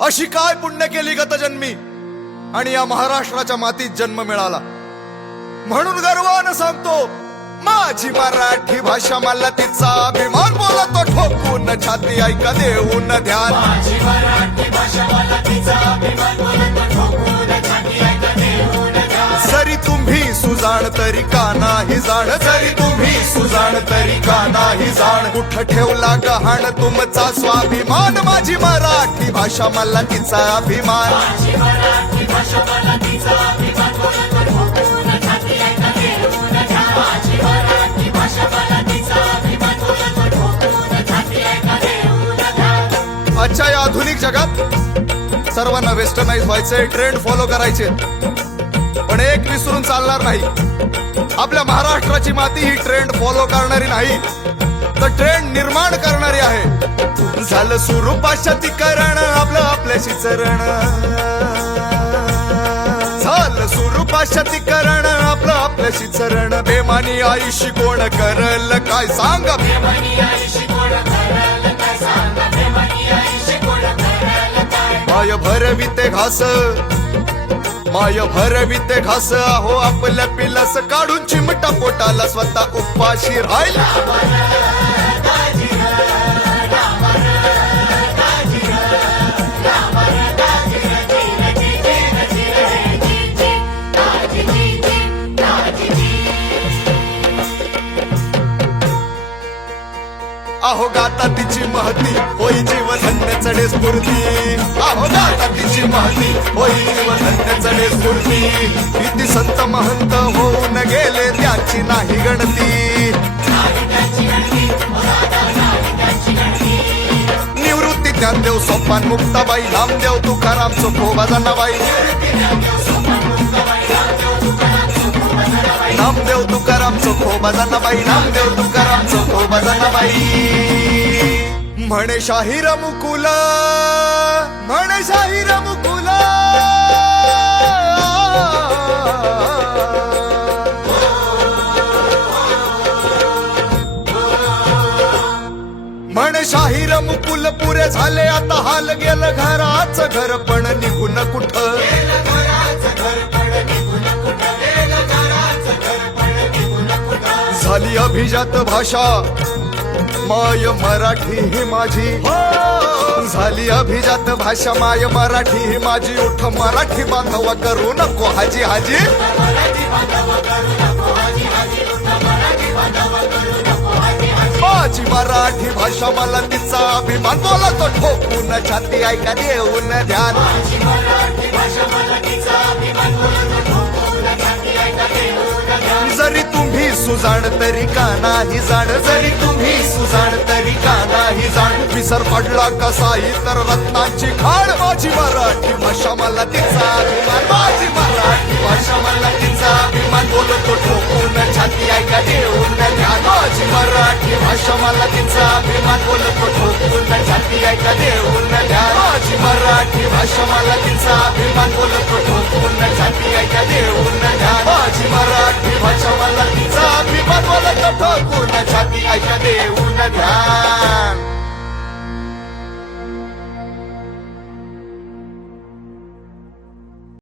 अशी काय पुण्य केली गत जन्मी आणि या महाराष्ट्राच्या मातीत जन्म मिळाला। म्हणून गर्वानं सांगतो माझी मराठी भाषा, मला तिचा अभिमान, बोलतो ठोकून छाती, ऐका देऊन ध्यान। माझी मराठी भाषा, मला तिचा अभिमान, बोलतो ठोकून छाती, ऐका देऊन ध्यान। जरी तुम्ही सुजाण तरी का नाही जाण, जरी तुम्ही सुजाण तरी का नाही जाण। कुठं ठेवला गहाण तुमचा स्वाभिमान, माझी मराठी भाषा, मला तिचा अभिमान। माझी मराठी भाषा, मला तिचा अभिमान, बोलतो ठोकून छाती, ऐका देऊन ध्यान। माझी मराठी भाषा, मला तिचा अभिमान, बोलतो ठोकून छाती, ऐका देऊन ध्यान। आजच्या या आधुनिक जगात सर्वांना वेस्टर्नाइज व्हायचे, ट्रेंड फॉलो करायचे, पण एक विसरून चालणार नाही, आपल्या महाराष्ट्राची माती ही ट्रेंड फॉलो करणारी नाही, तर ट्रेंड निर्माण करणारी आहे। झालं सुरू पाश्चातीकरण, आपलं आपल्याशी चरण, झालं सुरू पाश्चातीकरण, आपलं आपल्याशी चरण। बेमानी आईशी कोण करल काय सांगा, बेमानी आईशी कोण करल काय सांगा, बेमानी आईशी कोण करल काय। माय भरविते घास, माय भरविते घास, अहो आपल्या पिलास काढून चिमटा पोटाला, स्वतः उपाशी राहिला। अहो गाता तिची महती, होई जीवन धन्य चढे स्फूर्ती। अहो गाता तिची महती, होई जीवन धन्य चढे स्फूर्ती। किती संत महंत होऊन गेले, त्यांची नाही गणती। निवृत्ती ज्ञानदेव सोपान मुक्ताबाई, नामदेव तुकाराम चोखोबा जनाबाई, नामदेव तुकाराम चोखोबा जनाबाई, नामदेव तुकाराम चोखोबा जनाबाई। म्हणे शाहीर मुकुला, म्हणे शाहीर मुकुला, म्हणे शाहीर मुकुल पुरे झाले, आता हाल गेलं घराचं घर, पण निघून कुठं झाली अभिजात भाषा, माय मराठी ही माझी, झाली अभिजात भाषा, माय मराठी ही माझी। उठ मराठी बांधवा, करू नको हाजी हाजी, माझी मराठी भाषा, मला तिचा अभिमान, बोलतो ठोकून छाती, ऐका देऊन ध्यान। माझी मराठी भाषा, मला तिचा अभिमान, बोलतो ठोकून छाती, ऐका देऊन ध्यान। जरी तुम्ही सुजाण तरी का नाही जाण, जरी तुम्ही सुजाण तरी का नाही जाण। विसर पडला कसाही तर रत्नांची खाण, माझी मराठी भाषा, मला तिचा अभिमान, माझी मराठी भाषा, मला तिचा अभिमान, बोलतो ठोकून छाती, ऐका देऊन ध्यान। माझी मराठी भाषा, मला तिचा अभिमान, बोलतो ठोकून छाती, ऐका देऊन ध्यान। माझी मराठी भाषा, मला तिचा अभिमान, बोलतो ठोकून छाती, ऐका देऊन ध्यान। माझी मराठी भाषा, मला तिचा अभिमान, बोलतो ठोकून छाती, ऐका देऊन ध्यान।